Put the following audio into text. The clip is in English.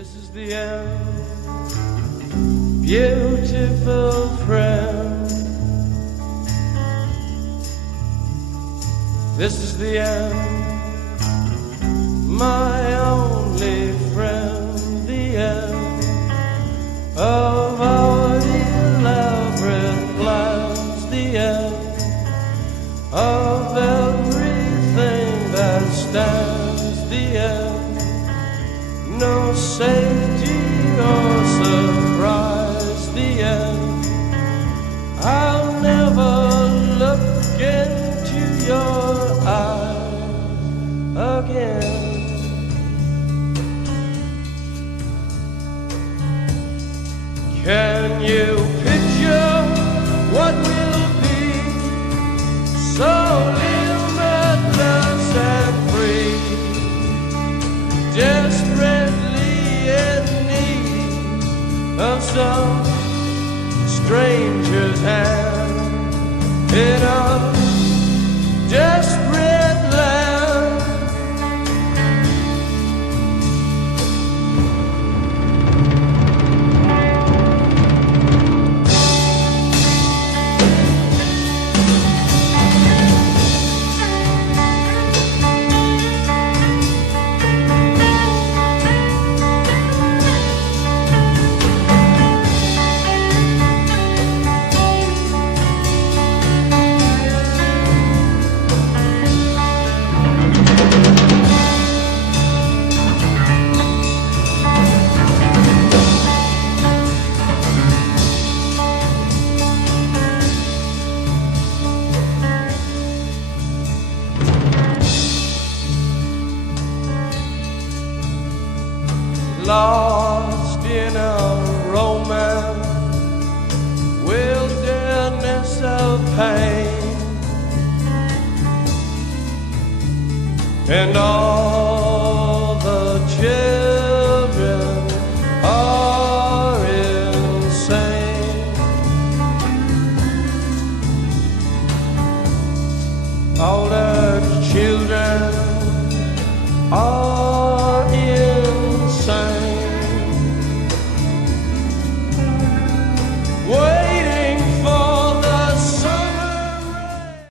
This is the end, beautiful friend. This is the end, my only friend. The end of our elaborate plans. The end of everything that stands. The end, no safety or surprise. The end, I'll never look into your eyes again. Can you picture what will be so limitless and free? Desperately in need of some stranger's hand in a desperate land. Lost in a romance, wilderness of pain, and all